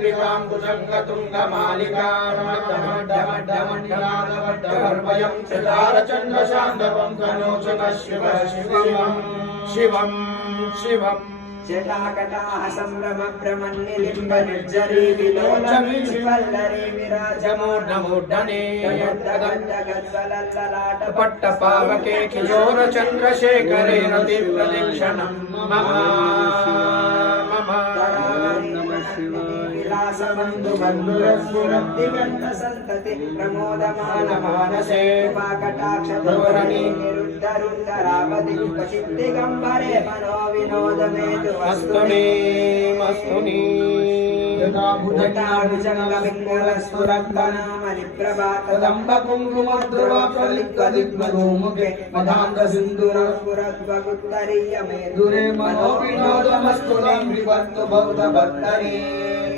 कुजङ्गतुङ्गमालिकामड्डमड्डमड्डमण्डलादवड्डवर्वयं चतारचन्द्रशान्तवं तनोचन शिव शिवं शिवं शिवम् जटाकटाः सम्भ्रम भ्रमन्निलिम्ब निर्जरी विलोचनी वल्लरी विराजमूर्धमूर्धने गद्गद्गद्वलल्ललाट पट्टपावके किशोर चन्द्रशेखरे रति प्रदक्षिणं मम विलासबन्धु बन्धुरस्फुरद्दिगन्त सन्तति प्रमोदमान मानसे कटाक्ष धोरणि निरुद्धरुद्धरावति दिगम्बरे मनो विनोदमेतु मस्तुनी मस्तुनी जटाभुजङ्गपिङ्गलस्फुरत्तनामलिप्रभातदम्ब कुङ्कुमद्रुव प्रलिप्तदिग्मधूमुखे मदान्त सिन्दूरस्फुरद्वगुत्तरीयमेधुरे मनोविनोदमस्तुनीं विभक्तु भक्तभक्तरी